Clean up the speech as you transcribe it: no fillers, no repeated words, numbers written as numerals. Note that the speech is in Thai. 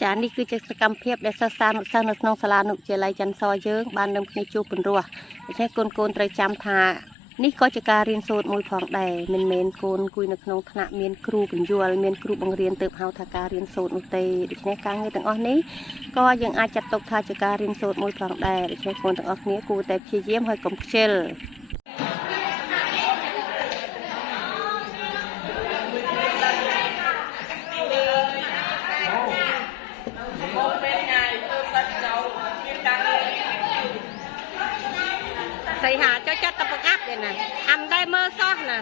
จานนี้คือจะกำเพียบและสร้างสร้างนองสลานุเจริญจันทร์ซอยเยิ้งบ้านเดิมในจูปนรัวใช้โกนไตรจำทานี่ก็จะการเรียนโซดมวยผ่องแดงเมนโกนคุยในขนมธนาเมียนครูเป็นยัวเมียนครูบังเรียนเติบเฮาทาการเรียนโซดมุเตดิฉันการเงินต่างอ้อนี้ก็ยังอาจจะตกทาจะการเรียนโซดมวยผ่องแดงดิฉันคนต่างอ้อนี้กูแต่เพียเยี่ยมให้กลมเชลใส่หาเจ้าจัดตะปกักเลยนะอำได้เมื่อซ้อนนะ